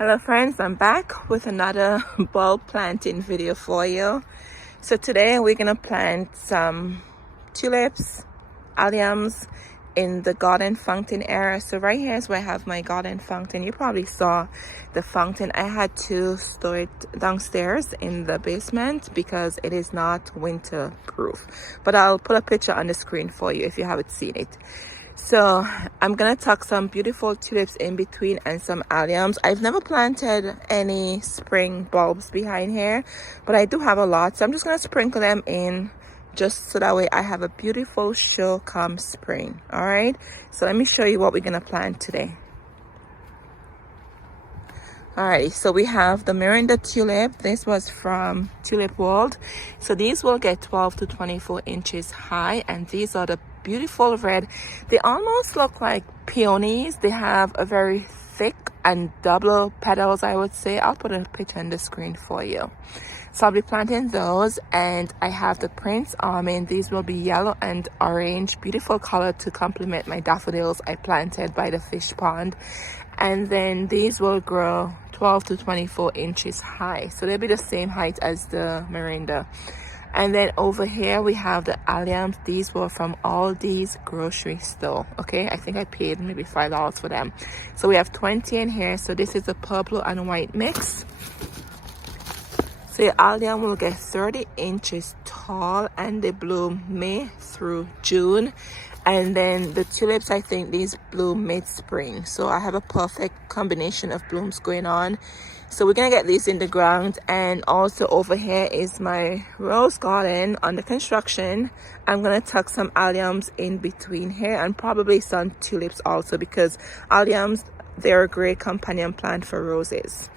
Hello friends, I'm back with another bulb planting video for you. So today we're gonna plant some tulips, alliums in the garden fountain area. So right here is where I have my garden fountain. You probably saw the fountain. I had to store it downstairs in the basement because it is not winter proof. But I'll put a picture on the screen for you if you haven't seen it. So I'm gonna tuck some beautiful tulips in between and some alliums. I've never planted any spring bulbs behind here, but I do have a lot, so I'm just gonna sprinkle them in just so that way I have a beautiful show come spring. All right, so let me show you what we're gonna plant today. Alrighty, so we have the Miranda Tulip. This was from Tulip World. So these will get 12 to 24 inches high, and these are the beautiful red. They almost look like peonies. They have a very thick and double petals, I would say. I'll put a picture on the screen for you. So I'll be planting those, and I have the Prinz Armin. These will be yellow and orange, beautiful color to complement my daffodils I planted by the fish pond. And then these will grow 12 to 24 inches high, so they'll be the same height as the Miranda. And then over here we have the alliums. These were from Aldi's grocery store. Okay, I think I paid maybe $5 for them. So we have 20 in here. So this is a purple and white mix. So the allium will get 30 inches tall, and they bloom May through June. And then the tulips, I think these bloom mid-spring. So I have a perfect combination of blooms going on. So we're gonna get these in the ground. And also over here is my rose garden under construction. I'm gonna tuck some alliums in between here, and probably some tulips also, because alliums, they're a great companion plant for roses.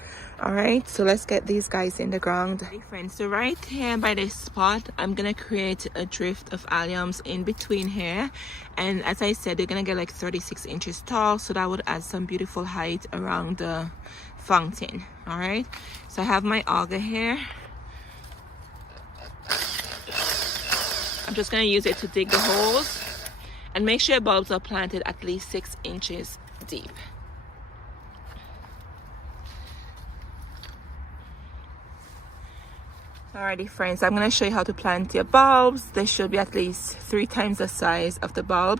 All right, so let's get these guys in the ground. Hey friends, so right here by this spot, I'm gonna create a drift of alliums in between here. And as I said, they're gonna get like 36 inches tall, so that would add some beautiful height around the fountain. All right, so I have my auger here. I'm just gonna use it to dig the holes, and make sure bulbs are planted at least 6 inches deep. Alrighty friends, I'm going to show you how to plant your bulbs. They should be at least 3 times the size of the bulb.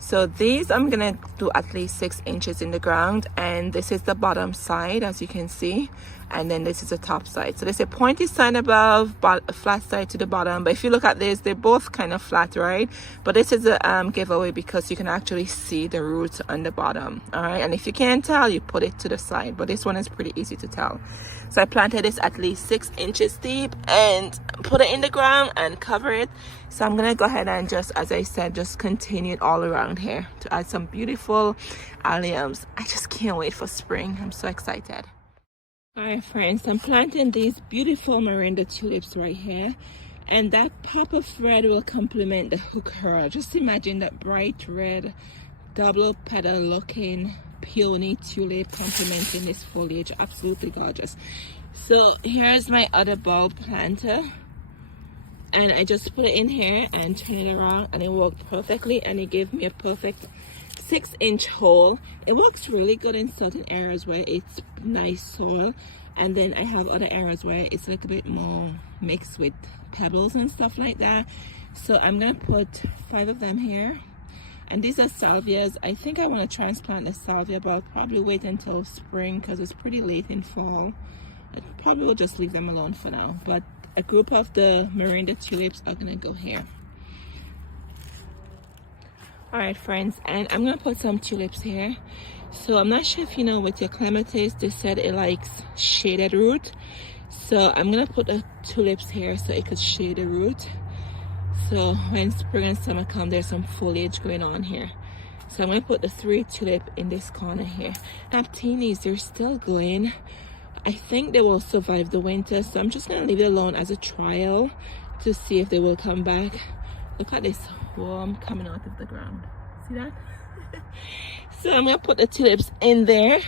So these I'm going to do at least 6 inches in the ground, and this is the bottom side, as you can see, and then this is the top side. So there's a pointy side above, but a flat side to the bottom. But if you look at this, they're both kind of flat, right? But this is a giveaway because you can actually see the roots on the bottom. All right, and if you can't tell, you put it to the side, but this one is pretty easy to tell. So I planted this at least 6 inches deep and put it in the ground and cover it. So I'm gonna go ahead and just, as I said, just continue it all around here to add some beautiful alliums. I just can't wait for spring. I'm so excited. All right friends, I'm planting these beautiful Miranda tulips right here, and that pop of red will complement the hook curl. Just imagine that bright red double petal looking peony tulip complementing this foliage. Absolutely gorgeous. So here's my other bulb planter, and I just put it in here and turn it around, and it worked perfectly, and it gave me a perfect 6-inch hole. It works really good in certain areas where it's nice soil, and then I have other areas where it's a little bit more mixed with pebbles and stuff like that. So I'm gonna put 5 of them here. And these are salvias. I think I want to transplant the salvia, but I'll probably wait until spring because it's pretty late in fall. I probably will just leave them alone for now. But a group of the Miranda tulips are gonna go here. All right friends, and I'm gonna put some tulips here. So I'm not sure if you know, with your clematis, they said it likes shaded root. So I'm gonna put the tulips here so it could shade the root. So when spring and summer come, there's some foliage going on here. So I'm going to put the 3 tulip in this corner here. I have teenies, they're still going. I think they will survive the winter, so I'm just going to leave it alone as a trial to see if they will come back. Look at this worm coming out of the ground. See that? So I'm going to put the tulips in there,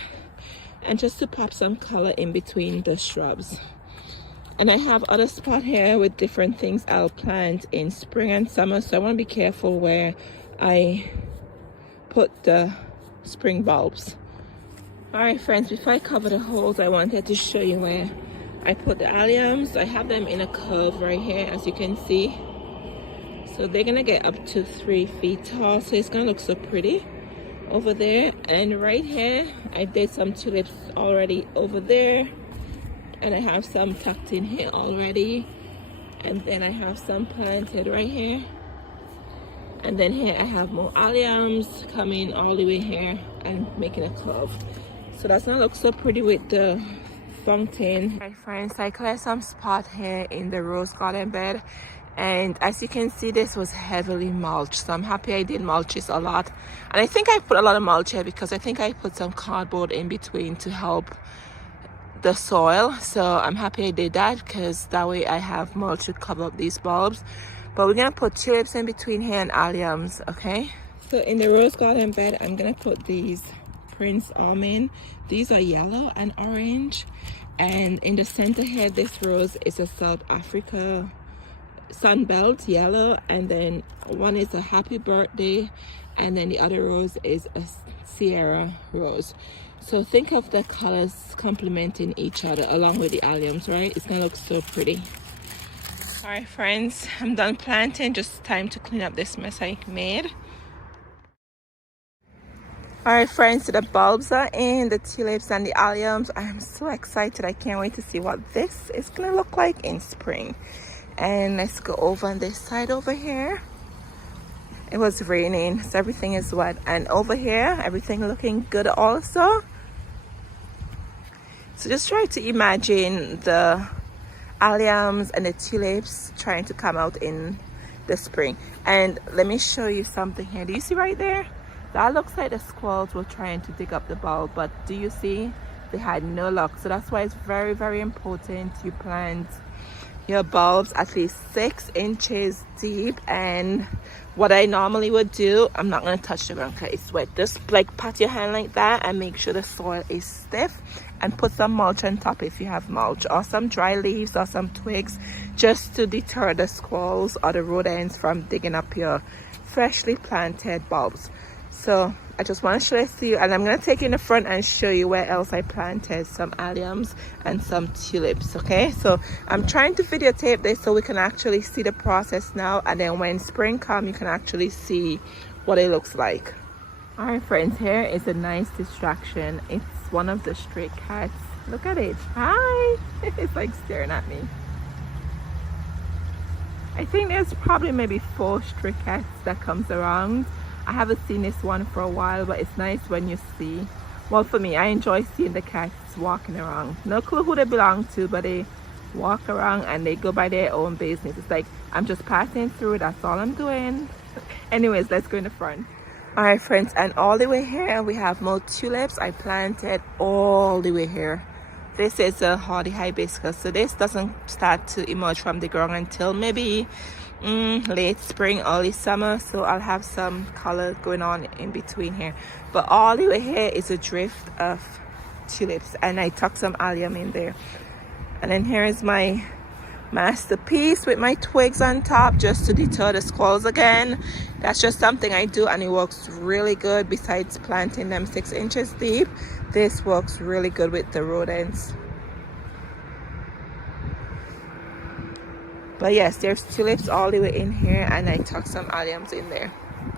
and just to pop some color in between the shrubs. And I have other spot here with different things I'll plant in spring and summer, so I want to be careful where I put the spring bulbs. Alright friends, before I cover the holes, I wanted to show you where I put the alliums. I have them in a curve right here, as you can see. So they're gonna get up to 3 feet tall, so it's gonna look so pretty over there. And right here, I did some tulips already over there, and I have some tucked in here already, and then I have some planted right here, and then here I have more alliums coming all the way here and making a curve. So that's gonna look so pretty with the fountain. Alright friends, I cleared some spot here in the rose garden bed, and as you can see, this was heavily mulched, so I'm happy I did mulch this a lot. And I think I put a lot of mulch here because I think I put some cardboard in between to help the soil, so I'm happy I did that because that way I have mulch to cover up these bulbs. But we're gonna put tulips in between here and alliums. Okay, so in the rose garden bed, I'm gonna put these Prinz Armin. These are yellow and orange, and in the center here, this rose is a South Africa sunbelt yellow, and then one is a happy birthday, and then the other rose is a Sierra rose. So think of the colors complementing each other along with the alliums, right? It's gonna look so pretty. All right friends, I'm done planting, just time to clean up this mess I made. All right friends, so the bulbs are in, the tulips and the alliums. I'm so excited. I can't wait to see what this is gonna look like in spring. And let's go over on this side over here. It was raining, so everything is wet. And over here, everything looking good also. So just try to imagine the alliums and the tulips trying to come out in the spring. And let me show you something here. Do you see right there? That looks like the squirrels were trying to dig up the bulb, but do you see? They had no luck. So that's why it's very, very important you plant your bulbs at least 6 inches deep. And what I normally would do, I'm not going to touch the ground because it's wet. Just like pat your hand like that and make sure the soil is stiff, and put some mulch on top if you have mulch, or some dry leaves or some twigs, just to deter the squirrels or the rodents from digging up your freshly planted bulbs. So I just want to show this to you, and I'm going to take you in the front and show you where else I planted some alliums and some tulips. Okay, so I'm trying to videotape this so we can actually see the process now, and then when spring comes you can actually see what it looks like. All right friends, here is a nice distraction. It's one of the stray cats. Look at it. Hi. It's like staring at me. I think there's probably maybe 4 stray cats that comes around. I haven't seen this one for a while, but it's nice when you see. Well, for me, I enjoy seeing the cats walking around. No clue who they belong to, but they walk around and they go by their own business. It's like, I'm just passing through, that's all I'm doing. Anyways, let's go in the front. All right friends, and all the way here we have more tulips. I planted all the way here. This is a hardy hibiscus, so this doesn't start to emerge from the ground until maybe late spring, early summer. So I'll have some color going on in between here, but all the way here is a drift of tulips, and I tucked some allium in there. And then here is my masterpiece with my twigs on top, just to deter the squirrels again. That's just something I do, and it works really good. Besides planting them 6 inches deep, this works really good with the rodents. But yes, there's tulips all the way in here, and I tucked some alliums in there.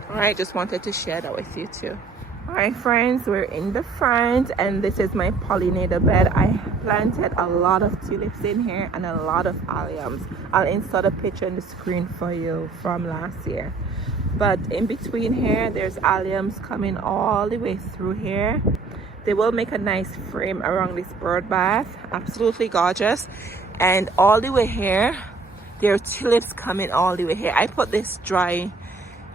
All right, just wanted to share that with you too. All right friends, we're in the front, and this is my pollinator bed. I planted a lot of tulips in here and a lot of alliums. I'll insert a picture on the screen for you from last year. But in between here, there's alliums coming all the way through here. They will make a nice frame around this bird bath. Absolutely gorgeous. And all the way here, there are tulips coming all the way here. I put this dry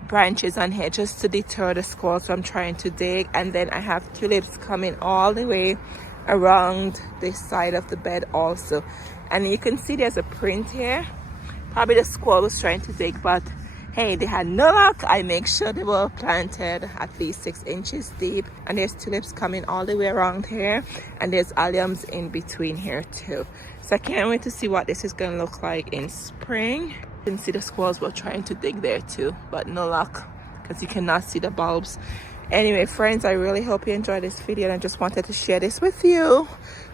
branches on here just to deter the squirrels from trying to dig. And then I have tulips coming all the way around this side of the bed also. And you can see there's a print here. Probably the squirrel was trying to dig, but hey, they had no luck. I make sure they were planted at least 6 inches deep. And there's tulips coming all the way around here, and there's alliums in between here too. So I can't wait to see what this is gonna look like in spring. You can see the squirrels were trying to dig there too, but no luck because you cannot see the bulbs. Anyway, friends, I really hope you enjoyed this video, and I just wanted to share this with you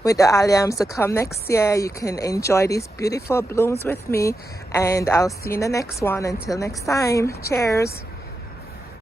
with the alliums. So come next year, you can enjoy these beautiful blooms with me, and I'll see you in the next one. Until next time, cheers.